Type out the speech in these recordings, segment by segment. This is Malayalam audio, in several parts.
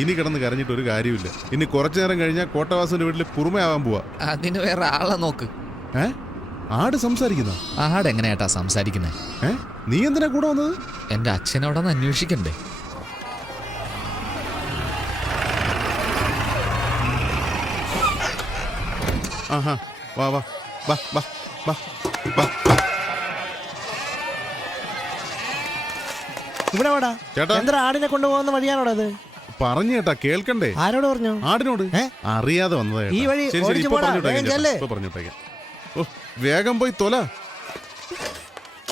ഇനി കിടന്ന് കരഞ്ഞിട്ട് ഒരു കാര്യമില്ല. ഇനി കുറച്ചു നേരം കഴിഞ്ഞാൽ കോട്ടവാസന്റെ വീട്ടിൽ കുറുമയാവാൻ പോവാ. അതിന് വേറെ ആളെ നോക്ക്. ആട് സംസാരിക്കുന്ന? ആട് എങ്ങനെയാട്ടാ സംസാരിക്കുന്നേ? നീ എന്തിനാ കൂടെ വന്നത്? എന്റെ അച്ഛനോടൊന്ന് അന്വേഷിക്കണ്ടേ? ആഹാ, വാ വാ വാ വാ വാ വാ. ഇവിടെ വാടാ ചേട്ടാ. എന്താ ആടിനെ കൊണ്ടുപോകുന്ന വഴിയാണോടാ അത്? പറഞ്ഞു ചേട്ടാ, കേൾക്കണ്ടേ? ആരോട് പറഞ്ഞു? ആടിനോട്. അറിയാതെ വന്നതാ. ഈ വഴി പറഞ്ഞിട്ടേക്കാം. ഓ, വേഗം പോയി തൊല.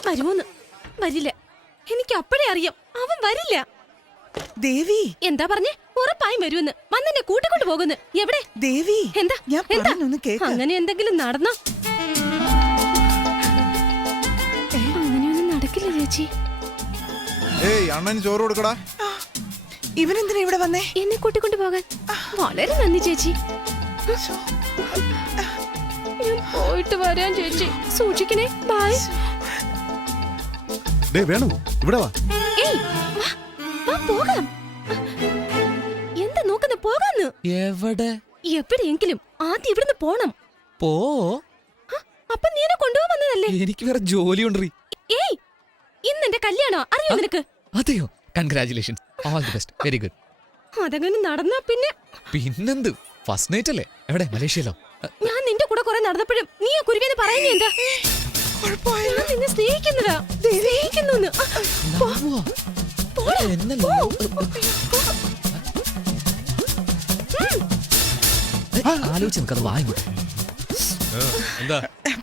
വരുമോന്ന്? വരില്ല. എനിക്ക് അപ്പഴേ അറിയാം അവൻ വരില്ല. ദേവി എന്താ പറഞ്ഞേ? ഉറപ്പായും വരുമെന്ന്. വന്നെന്നെ കൂട്ടിക്കൊണ്ട് പോകുന്നു. എവിടെ ദേവി? എന്താ ഞാൻ പറയുന്നൊന്ന് കേക്ക്. അങ്ങനെ എന്തെങ്കിലും നടന്നോ? അങ്ങനെയൊന്നും നടക്കില്ല ചേച്ചി. ഏയ് അണ്ണന് ചോറ് കൊടുക്കടാ. ഇവനെന്തിനാ ഇവിടെ വന്നേ? എന്നെ കൂട്ടിക്കൊണ്ട് പോകാൻ. വളരെ നന്ദി ചേച്ചി. ഞാൻ പോയിട്ട് വരാൻ ചേച്ചി. സൂക്ഷിക്കണേ. ബൈ. വേണു ഇവിടെ വാ. ഏയ് വാ പോകാം. എന്താ നോക്കുന്ന? പോകാന്ന്. എവിടെ? എവിടെയെങ്കിലും ആദ്യം ഇവിടുന്ന് പോണം. പോ. അപ്പൊ നീ എന്നെ കൊണ്ടുപോകാൻ വന്നതല്ലേ? എനിക്ക് വേറെ ജോലി ഉണ്ട്. ഏയ് ഇന്ന് എന്റെ കല്യാണോ? അറിയോ നിനക്ക്? അതെയോ? Congratulations. All the best. Very good. അതങ്ങനെ നടന്നാ പിന്നെന്ത്? ഫസ്റ്റ് നൈറ്റ് അല്ലേ? എവിടെ? മലേഷ്യയിലോ? ഞാൻ നിന്റെ കൂടെ കുറെ നടന്നപ്പോഴും നീ ആ കുരുവിന്ന് പറയുന്നേ എന്താ? ഞാൻ നിന്നെ സ്നേഹിക്കുന്നതാ. സ്നേഹിക്കുന്നു. ആലോചിച്ച് നമുക്കത് വാങ്ങി.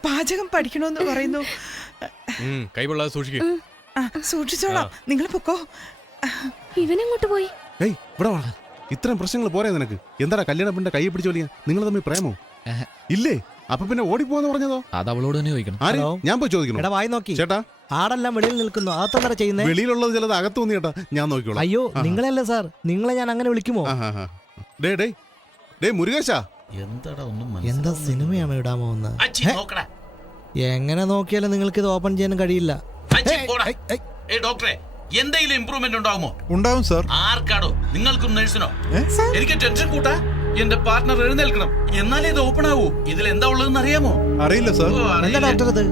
പാചകം പഠിക്കണോന്ന് പറയുന്നു. കൈകൊള്ളാതെ സൂക്ഷിക്കും. സൂക്ഷിച്ചോളാം. നിങ്ങൾ പൊക്കോ. ഇവനെങ്ങോട്ട് പോയി? ഏയ് ഇവിടെ വാ. ഇത്രയും പ്രശ്നങ്ങൾ പോരെ നിനക്ക്? എന്താ കല്യാണ പെണ്ണിന്റെ കൈ പിടിച്ചു വലിയ? നിങ്ങൾ തമ്മിൽ പ്രേമോ? ഇല്ലേ? അപ്പൊ പിന്നെ ഓടിപ്പോന്ന് പറഞ്ഞതോ? അത് അവളോട് തന്നെ ചോദിക്കണം. ആര്? ഞാൻ പോയി ചോദിക്കണം. എടാ വായി നോക്കി. ചേട്ടാ, ആടെല്ലാം വെളിയിൽ നിൽക്കുന്നു. അകത്തെന്താ ചെയ്യുന്നേ? വെളിയിലുള്ളത് ചിലത് അകത്ത് വന്നു ചേട്ടാ. ഞാൻ നോക്കിക്കോളാം. അയ്യോ നിങ്ങളല്ലേ സാർ, നിങ്ങളെ ഞാൻ അങ്ങനെ വിളിക്കുമോ? മുരുകേശ, എന്താ സിനിമയാണോ ഇടാമോ എന്ന്? എങ്ങനെ നോക്കിയാലും നിങ്ങൾക്ക് ഇത് ഓപ്പൺ ചെയ്യാൻ കഴിയില്ല. ഡോക്ടറെ, എന്തെങ്കിലും ഇംപ്രൂവ്മെന്റ് ഉണ്ടാവുമോ? ഉണ്ടാവും സാർ. ആർക്കാടോ? നിങ്ങൾക്കും നഴ്സിനോ? എനിക്ക് ടെൻഷൻ കൂട്ടാ. എന്റെ പാർട്ട്ണർ എഴുന്നേൽക്കണം, എന്നാലേ ഇത് ഓപ്പൺ ആവൂ. ഇതിൽ എന്താ ഉള്ളതെന്ന് അറിയാമോ? അറിയില്ല സാർ. എന്താ ഡോക്ടർ ഇത്?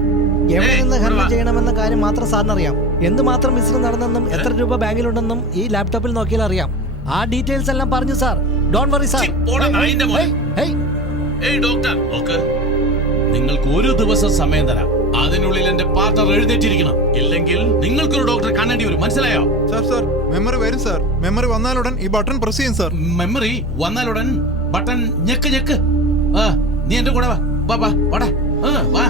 എവിടെ നിന്ന് ഹാൻഡിൽ ചെയ്യണമെന്ന കാര്യം മാത്രം സാറിന് അറിയാം. എന്തുമാത്രം ബിസിനസ് നടന്നെന്നും എത്ര രൂപ ബാങ്കിലുണ്ടെന്നും ഈ ലാപ്ടോപ്പിൽ നോക്കിയാൽ അറിയാം. ആ ഡീറ്റെയിൽസ് എല്ലാം പറഞ്ഞു sir. Don't worry sir. Doctor നോക്ക്, നിങ്ങൾക്ക് ഒരു ദിവസം സമയം തരാം. അതിനുള്ളിൽ എന്റെ പാർട്ണർ എഴുന്നേറ്റിരിക്കണം. ഇല്ലെങ്കിൽ നിങ്ങൾക്കൊരു ഡോക്ടറെ കാണേണ്ടി വരും. മനസ്സിലായോ? സാർ മെമ്മറി വരും സാർ. മെമ്മറി വന്നാലുടൻ ഈ ബട്ടൺ പ്രസ് ചെയ്യും സാർ. മെമ്മറി വന്നാലുടൻ ബട്ടൺ ഞെക്ക്. നീ എന്റെ കൂടെ വാടാ. വാ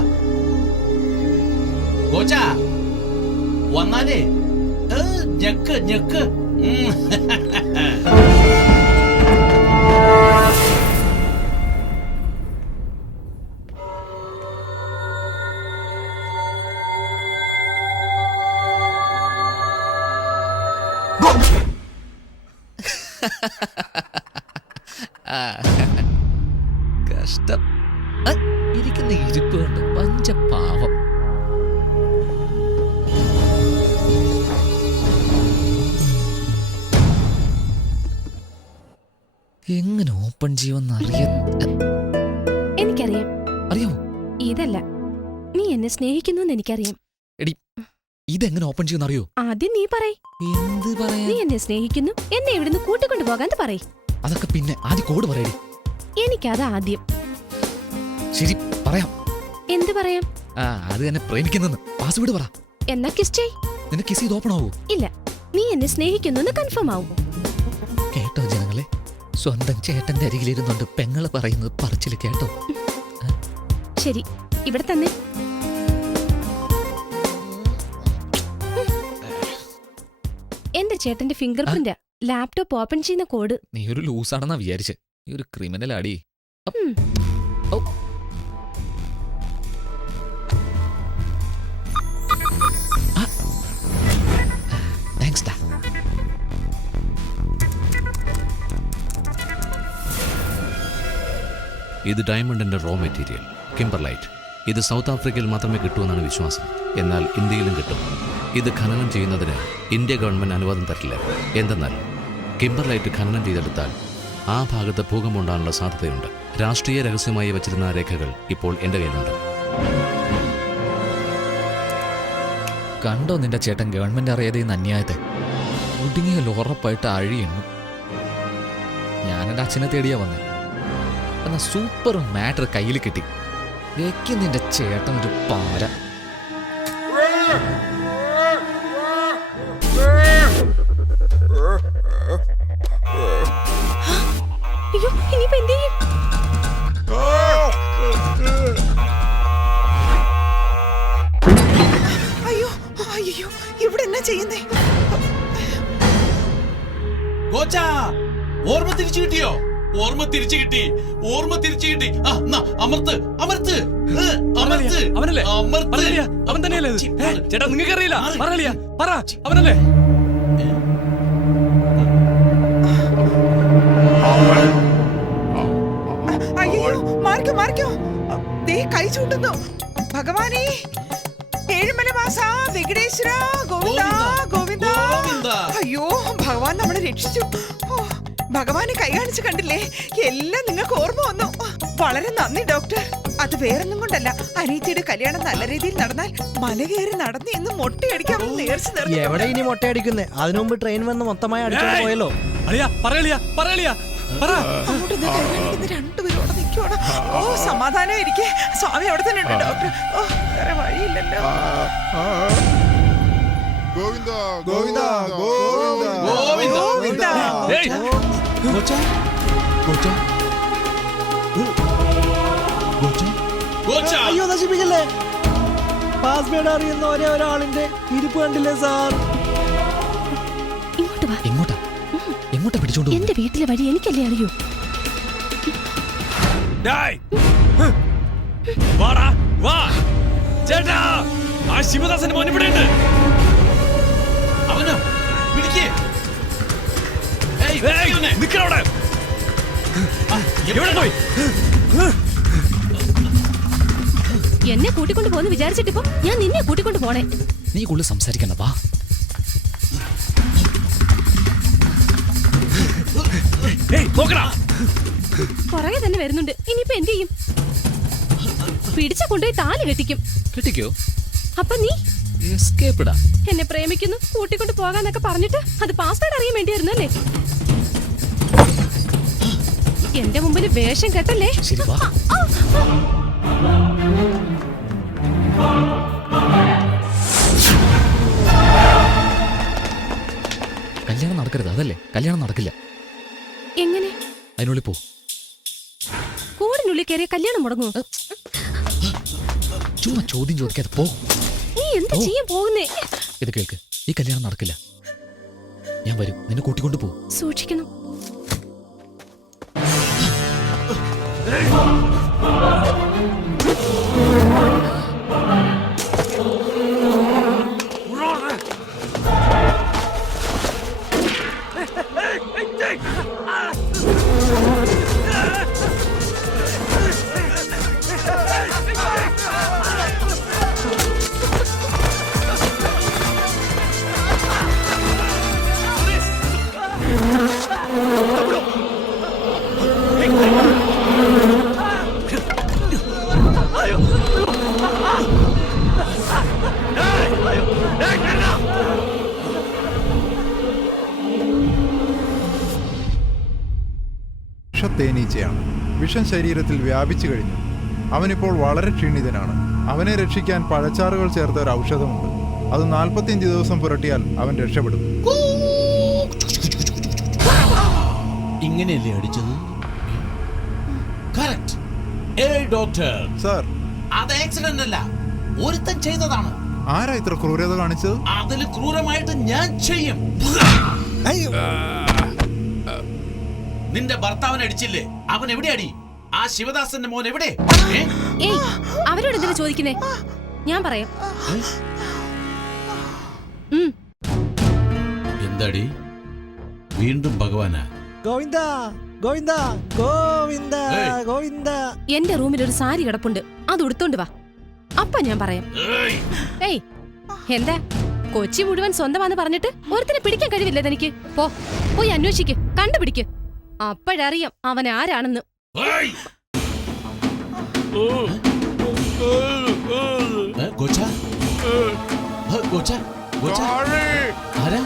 കോച്ചാ, വന്നാലേ ഞെക്ക്. കഷ്ടം. ഇരിക്കുന്ന ഇരിപ്പ് കൊണ്ട് പഞ്ചപാവം. എങ്ങനെ ഓപ്പൺ ചെയ്യുമെന്ന് എനിക്കറിയാം. അറിയാമോ? ഇതല്ല, നീ എന്നെ സ്നേഹിക്കുന്നു എനിക്കറിയാം. എടി, ഇതെങ്ങനെ ഓപ്പൺ ചെയ്യുമെന്ന് അറിയോ? ആദ്യം നീ പറയ്. എന്ത് പറയാ? നീ എന്നെ സ്നേഹിക്കുന്നു, എന്നെ ഇവിടുന്ന് കൂട്ടിക്കൊണ്ടു പോകാന്ന് പറയ്. അതൊക്കെ പിന്നെ. ആദ്യം കോഡ് പറയടി. എനിക്കത് ആദ്യം. ശരി, പറയാം. എന്ത് പറയാം? അത് എന്നെ പ്രേമിക്കുന്നെന്ന് പാസ്വേഡ് പറ. എന്നാ കിസ് ചെയ്. നിന്നെ കിസ് ചെയ്ത് ഓപ്പൺ ആവൂ? ഇല്ല, നീ എന്നെ സ്നേഹിക്കുന്നു കൺഫേം ആവും. കേട്ടോ ജനങ്ങളെ, സ്വന്തം ചേട്ടന്റെ അരികിലിരുന്നുണ്ട് പെങ്ങള് പറയുന്നത് പറച്ചില് കേട്ടോ? ശരി, ഇവിടെ തന്നെ. എന്റെ ചേട്ടന്റെ ഫിംഗർ പ്രിന്റ് ലാപ്ടോപ്പ് ഓപ്പൺ ചെയ്യുന്ന കോഡ്. നീ ഒരു ലൂസാണെന്നാ വിചാരിച്ച്. നീ ഒരു ക്രിമിനൽ ആടി. ഇത് ഡയമണ്ടിന്റെ റോ മെറ്റീരിയൽ കിംബർലൈറ്റ്. ഇത് സൗത്ത് ആഫ്രിക്കയിൽ മാത്രമേ കിട്ടൂവെന്നാണ് വിശ്വാസം. എന്നാൽ ഇന്ത്യയിലും കിട്ടും. ഇത് ഖനനം ചെയ്യുന്നതിന് ഇന്ത്യ ഗവൺമെന്റ് അനുവാദം തരില്ല. എന്തെന്നാൽ കിംബർലൈറ്റ് ഖനനം ചെയ്തെടുത്താൽ ആ ഭാഗത്ത് ഭൂകമ്പം ഉണ്ടാകാനുള്ള സാധ്യതയുണ്ട്. രാഷ്ട്രീയ രഹസ്യമായി വച്ചിരുന്ന രേഖകൾ ഇപ്പോൾ എൻ്റെ കയ്യിലുണ്ട്. കണ്ടോ നിന്റെ ചേട്ടൻ ഗവൺമെന്റ് അറിയാതെ ഇന്ന് അന്യായത്തെ ഒടുങ്ങിയല്ലോ ഉറപ്പായിട്ട് അഴിയുന്നു. ഞാനെന്റെ അച്ഛനെ തേടിയാ വന്നേ. എന്നാ സൂപ്പർ മാറ്റർ കയ്യിൽ കിട്ടി. വെക്കും നിന്റെ ചേട്ടൻ ഒരു പാര. അയ്യോ ഇനിയിപ്പോ എന്ത് ചെയ്യും? അയ്യോ അയ്യോ ഇവിടെ എന്നാ ചെയ്യുന്നേ? കോച്ചാ, ഓർമ്മ തിരിച്ചു കിട്ടിയോ? ഓർമ്മ തിരിച്ചു കിട്ടി. ആ, നാ, അമർത്ത് അമർത്ത് അമർത്ത് അവനല്ലേ? അമർത്ത്. പറഞ്ഞില്ല, അവൻ തന്നെയല്ലേ ഇത്? ചേട്ടാ നിങ്ങൾക്ക് അറിയില്ല? പറയലിയ, പറ, അവനല്ലേ? അയ്യോ മാറിക്കോ മാറിക്കോ. ദേ കൈ ചൂണ്ടുന്നു. ഭഗവാനേ, ഏഴുമല വാസ വെങ്കടേശ്വര ഗോവിന്ദ ഗോവിന്ദ. ഗോവിന്ദ. അയ്യോ ഭഗവാൻ നമ്മളെ രക്ഷിച്ചു. ഓ, ഭഗവാനെ കൈ കാണിച്ച് കണ്ടില്ലേ? എല്ലാം നിങ്ങൾക്ക് ഓർമ്മ വന്നു. വളരെ നന്ദി ഡോക്ടർ. അത് വേറൊന്നും കൊണ്ടല്ല, അനീത്തിയുടെ കല്യാണം നല്ല രീതിയിൽ നടന്നാൽ മല കയറി നടന്ന് ഇന്ന് മൊട്ടയടിക്കാൻ നേർച്ച നേർന്നു. എവിടെ ഇനി മൊട്ടയടിക്കുന്നേ? അതിനു മുമ്പ് ട്രെയിൻ വന്ന് മൊത്തമായി അടിച്ചോണ്ട് പോയല്ലോ. അളിയാ, പറയലിയ, പറ. അങ്ങോട്ട് ദേ കൈ കാണിക്കുന്ന രണ്ടുപേരും അവിടെ നിൽക്കുവാണ്. ഓ സമാധാനം ഇരിക്കേ, സ്വാമി അവിടെ തന്നെ ഉണ്ട് ഡോക്ടർ. ഓ വേറെ വഴിയില്ലല്ലോ. ഗോവിന്ദ ഗോവിന്ദ ഗോവിന്ദ ഗോവിന്ദ. ഗോവിന്ദ. ഏയ്, കോച്ചാ, കോച്ചാ, കോച്ചാ. അയ്യോ നശിപ്പിക്കല്ലേ. പാസ്വേഡ് അറിയുന്ന ഒരേ ഒരാളിന്റെ ഇരിപ്പ് കണ്ടില്ലേ സാർ? ഇങ്ങോട്ട് വാ. എങ്ങോട്ടാ പിടിച്ചോണ്ട് പോകുന്നത്? എന്റെ വീട്ടിലെ വഴി എനിക്കല്ലേ അറിയൂ. ഡേയ്, വാടാ, വാ. ചേട്ടാ, ആ ശിവദാസന്റെ മോൻ ഇവിടെ ഉണ്ട്. അവനോ? പിടിക്കേ. നിക്കവിടെ. എവിടെ പോയി? എന്നെ കൂട്ടിക്കൊണ്ട് പോന്ന് വിചാരിച്ചിട്ടിപ്പോ ഞാൻ നിന്നെ കൂട്ടിക്കൊണ്ട് പോണേ. നീ കൂടുതൽ സംസാരിക്കണ്ട, വാ. നോക്കടാ. പുറകെ തന്നെ വരുന്നുണ്ട്. ഇനിയിപ്പോ എന്ത് ചെയ്യും? പിടിച്ച കൊണ്ടുപോയി താലി കെട്ടിക്കും. കെട്ടിക്കോ. അപ്പൊ നീ എസ്കേപ്പിടാ. എന്നെ പ്രേമിക്കുന്നു, കൂട്ടിക്കൊണ്ട് പോകാന്നൊക്കെ പറഞ്ഞിട്ട് അത് പാസ്വേഡ് അറിയാൻ വേണ്ടിയായിരുന്നു അല്ലേ? എന്റെ മുമ്പിൽ വേഷം കെട്ടല്ലേ. ശരി, വാ. കല്യാണം നടക്കരുത്, അതല്ലേ? കല്യാണം നടക്കില്ല. എങ്ങനെ? അതിനുള്ളിൽ പോ. കൂടിനുള്ളിൽ കയറിയ കല്യാണം മുടങ്ങുമോ? ചുമ്മാ ചോദ്യം ചോദിക്കാതെ പോ. നീ എന്താ ചെയ്യാൻ പോകുന്നേ? ഇത് കേൾക്ക്, ഈ കല്യാണം നടക്കില്ല. ഞാൻ വരും, നിന്നെ കൂട്ടിക്കൊണ്ട് പോ. സൂക്ഷിക്കണം. തേനീച്ചയാണ്. വിഷം ശരീരത്തിൽ വ്യാപിച്ചു കഴിഞ്ഞു. അവനിപ്പോൾ വളരെ ക്ഷീണിതനാണ്. അവനെ രക്ഷിക്കാൻ പഴച്ചാറുകൾ ചേർത്ത ഒരു ഔഷധമുണ്ട്. അത് 45 ദിവസം പുരട്ടിയാൽ അവൻ രക്ഷപ്പെടും. ഇങ്ങനെയല്ലേ അടിച്ചത്? കറക്റ്റ്. ഏയ് ഡോക്ടർ സാർ, അത് ആക്സിഡന്റ് അല്ല, ഒരുത്തൻ ചെയ്തതാണ്. ആരാ ഇത്ര ക്രൂരത കാണിച്ചത്? അതിൽ ക്രൂരമായിട്ട് ഞാൻ ചെയ്യും. നിന്റെ ഭർത്താവിനെ അടിച്ചില്ലേ? അവൻ എവിടെ അടി? ആ ശിവദാസന്റെ മോൻ എവിടെ? ഏയ്, അവരോട് എന്തിനാ ചോദിക്കുന്നേ? ഞാൻ പറയാം. എന്താടി വീണ്ടും ഭഗവാനാ? ഗോവിന്ദ ഗോവിന്ദ ഗോവിന്ദ ഗോവിന്ദ. എന്റെ റൂമിൽ ഒരു സാരി കിടപ്പുണ്ട്, അത് ഉടുത്തോണ്ട് വാ. അപ്പ ഞാൻ പറയാം. ഏയ് എന്താ? കൊച്ചി മുഴുവൻ സ്വന്തമാണെന്ന് പറഞ്ഞിട്ട് ഒരുത്തിനെ പിടിക്കാൻ കഴിവില്ല തനിക്ക്. പോയി അന്വേഷിക്ക്, കണ്ടുപിടിക്ക്. അപ്പോഴറിയാം അവൻ ആരാണെന്ന്. ഏയ്! ഗോച്ച? ഗോച്ച? ഗോച്ച? ആരാ?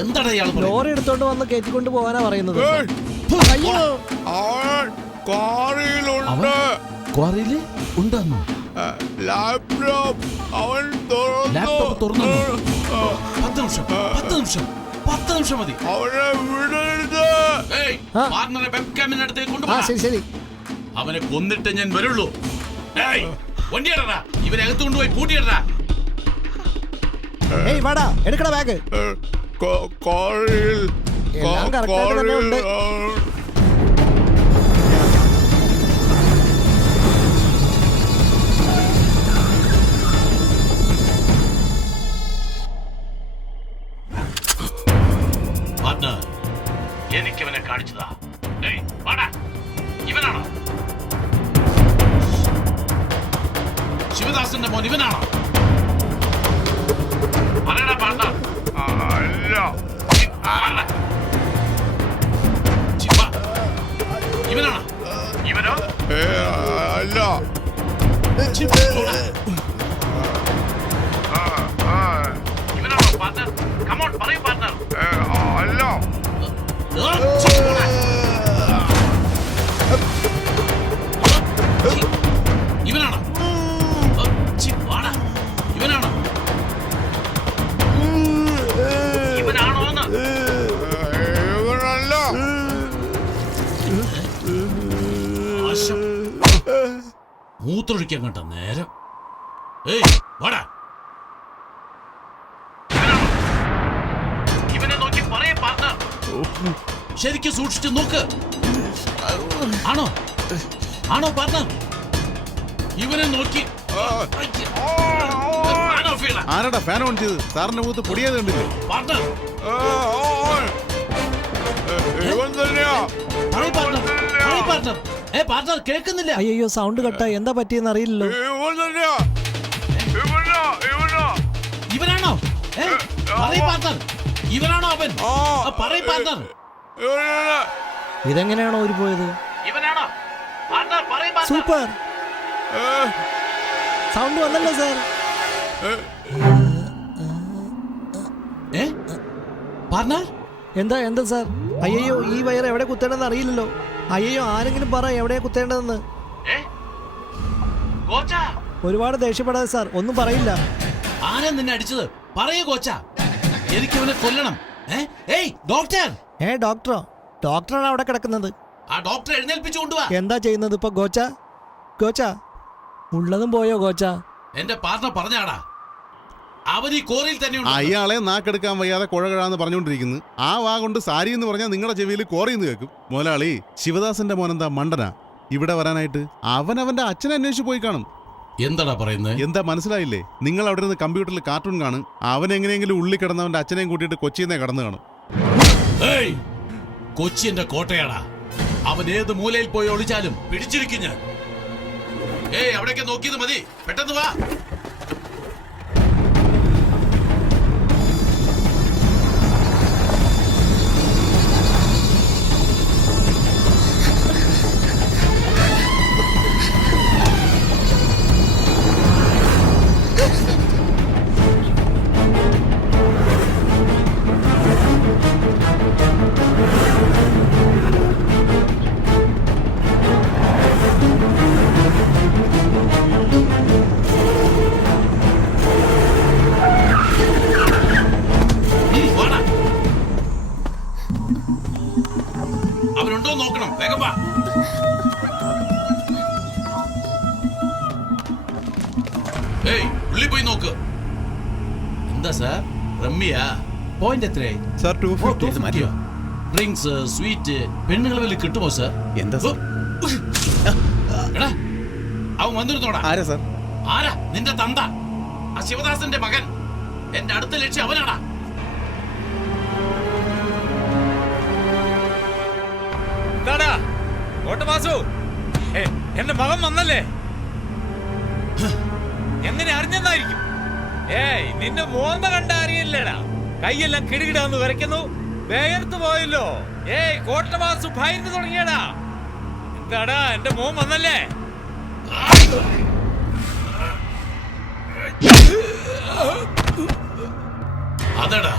എന്താടാ ഇയാൾ പറയുന്നത്? ലോറി എടുത്തോണ്ട് വന്ന് കയറ്റിക്കൊണ്ട് പോകാനാ പറയുന്നത്. അയ്യോ, അവൻ ക്വാറിയില് ഉണ്ടെന്നോ? ലാപ്ടോപ്പ് ലാപ്ടോപ്പ് തുറന്നു. 10 നിമിഷം മതി. ഏയ്, ആ. പാർട്ണറെ വെബ്കാമിനടുത്തേക്ക് ആ കൊണ്ടുപോ. ശരി ശരി. അവനെ കൊന്നിട്ട് ഞാൻ വരുള്ളൂ. ഏയ്, വണ്ടിയിടടാ, ഇവനെ അകത്ത് കൊണ്ടുപോയി പൂട്ടിയിടടാ. ഏയ് വാടാ, എടുക്കട ബാഗ്. എല്ലാം കറക്റ്റായിട്ട് തന്നെ ഉണ്ട്. പാർട്ണർ, എനിക്കവനെ കാണിച്ചതാ. ഏയ്, വാടാ. ഇവനാണോ ശിവദാസന്റെ മോൻ? ഇവനാണോ? പറയടാ പാർട്ണർ. പറ. ശിവ, ഇവനാണോ? ഇവനോ? ശിവ, പോടാ. ഇവനാണോ പാർട്ണർ? കമോൺ, പറയൂ പാർട്ണർ. ശിവ, പോടാ. ഇവനാണോ? ഇവനാണോ? ഇവനാണോന്ന്? മൂത്രൊഴിക്കാൻ കണ്ട നേരം. ഏയ്, വാടാ. ഇവനെ നോക്കി പറയേ പാർട്ണർ. ശരിക്കും സൂക്ഷിച്ച് നോക്ക്. ആണോ പാർട്ണർ? ഇവനെ നോക്കി. ആരാടാ ഫാൻ ഓൺ ചെയ്ത്? സാറിന്റെ മുഖത്ത് പൊടിയാതെ കണ്ടില്ലേ? പാർട്ണർ, പാർട്ണർ കേൾക്കുന്നില്ല. അയ്യോ, സൗണ്ട് കട്ടായി. എന്താ പറ്റിയെന്ന് അറിയില്ലല്ലോ. ഇവനാണോ? പറയ് പാർട്ണർ, ഇവനാണോ അവൻ? പറയ് പാർട്ണർ. ഇതെങ്ങനെയാണോ ഊരി പോയത്? ഇവനാണോ? പാർട്ണർ, പറയ് പാർട്ണർ. സൂപ്പർ സൗണ്ട് വന്നല്ലോ സാർ. പാർട്ണർ, എന്താ സാർ? അയ്യോ, ഈ വയർ എവിടെ കുത്തേണ്ടെന്ന് അറിയില്ലല്ലോ. അയ്യോ, ആരെങ്കിലും പറ എവിടെയാ കുത്തേണ്ടതെന്ന്. ഒരുപാട് ദേഷ്യപ്പെടാതെ സാർ, ഒന്നും പറയില്ല. ആരാ നിന്നെ അടിച്ചത്? പറയൂ കോച്ച, എനിക്കവനെ കൊല്ലണം. ഏയ് ഡോക്ടർ. ഡോക്ടറോ? ഡോക്ടറാണ് അവിടെ കിടക്കുന്നത്. ആ ഡോക്ടറെ എഴുന്നേൽപ്പിച്ചു കൊണ്ടുവാ. എന്താ ചെയ്യുന്നത് ഇപ്പൊ ഗോച്ച? ഉള്ളതും പോയോ ഗോച്ച? എന്റെ പാർട്ണർ പറഞ്ഞാടാ, അവൻ ഈ കോറിയിൽ തന്നെ അയാളെ നാക്കെടുക്കാൻ വയ്യാതെ കുഴകഴാന്ന് പറഞ്ഞുകൊണ്ടിരിക്കുന്നു. ആ വാ കൊണ്ട് സാരി എന്ന് പറഞ്ഞാൽ നിങ്ങളുടെ ചെവിയിൽ കോറിന്ന് കേൾക്കും. മുതലാളി, ശിവദാസന്റെ മോനെന്താ മണ്ടനാ ഇവിടെ വരാനായിട്ട്? അവന്റെ അച്ഛനെ അന്വേഷിച്ച് പോയി കാണും. എന്താടാ പറയുന്നത്? എന്താ മനസ്സിലായില്ലേ? നിങ്ങൾ അവിടെ നിന്ന് കമ്പ്യൂട്ടറിൽ കാർട്ടൂൺ കാണും. അവൻ എങ്ങനെയെങ്കിലും ഉള്ളിൽ കിടന്നവന്റെ അച്ഛനെയും കൂട്ടിയിട്ട് കൊച്ചിയിൽ നിന്ന് കടന്നു കാണും. കൊച്ചി എന്റെ കോട്ടയാടാ. അവൻ ഏത് മൂലയിൽ പോയി ഒളിച്ചാലും പിടിച്ചിരിക്കും ഞാൻ. അവിടേക്ക് നോക്കിയത് മതി, പെട്ടെന്ന് വാ. അവനുണ്ടോ നോക്കണം, വേഗം വാ. ഉള്ളി പോയി നോക്ക്. എന്താ സാർ, റമ്മിയാ? പോയിന്റ് എത്രയായി സാർ? 250. ഡ്രിങ്ക്സ്, സ്വീറ്റ്, പെണ്ണുങ്ങൾ വല്ല കിട്ടുമോ സാർ? എന്താ സാർ? എടാ, അവൻ വന്നിരുന്നോടാ? ആരാ സാർ? ആരാ? നിന്റെ തന്ത, ആ ശിവദാസന്റെ മകൻ. എന്റെ അടുത്ത ലക്ഷ്യം അവനാടാ. എന്റെ മകൻ വന്നല്ലേ? എങ്ങനെ അറിഞ്ഞെന്നായിരിക്കും? ഏയ്, നിന്റെ മോന്ത കണ്ട അറിയില്ലടാ. കൈയെല്ലാം കിടുകിടാന്ന് വിറയ്ക്കുന്നു, വേർത്ത് പോയല്ലോ. ഏയ്, കോട്ടവാസു ഭയന്ന് തുടങ്ങിയടാ. എന്താടാ, എന്റെ മോൻ വന്നല്ലേ? അതെടാ,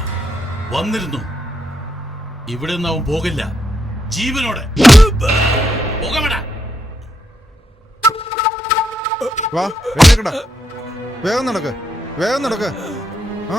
വന്നിരുന്നു. ഇവിടെ നിന്ന് അവൻ പോകില്ല, ജീവനോടെ പോകമടാ. വാ, എഴുന്നേക്കടാ. വേഗം നടക്ക്, വേഗം നടക്ക്. ആ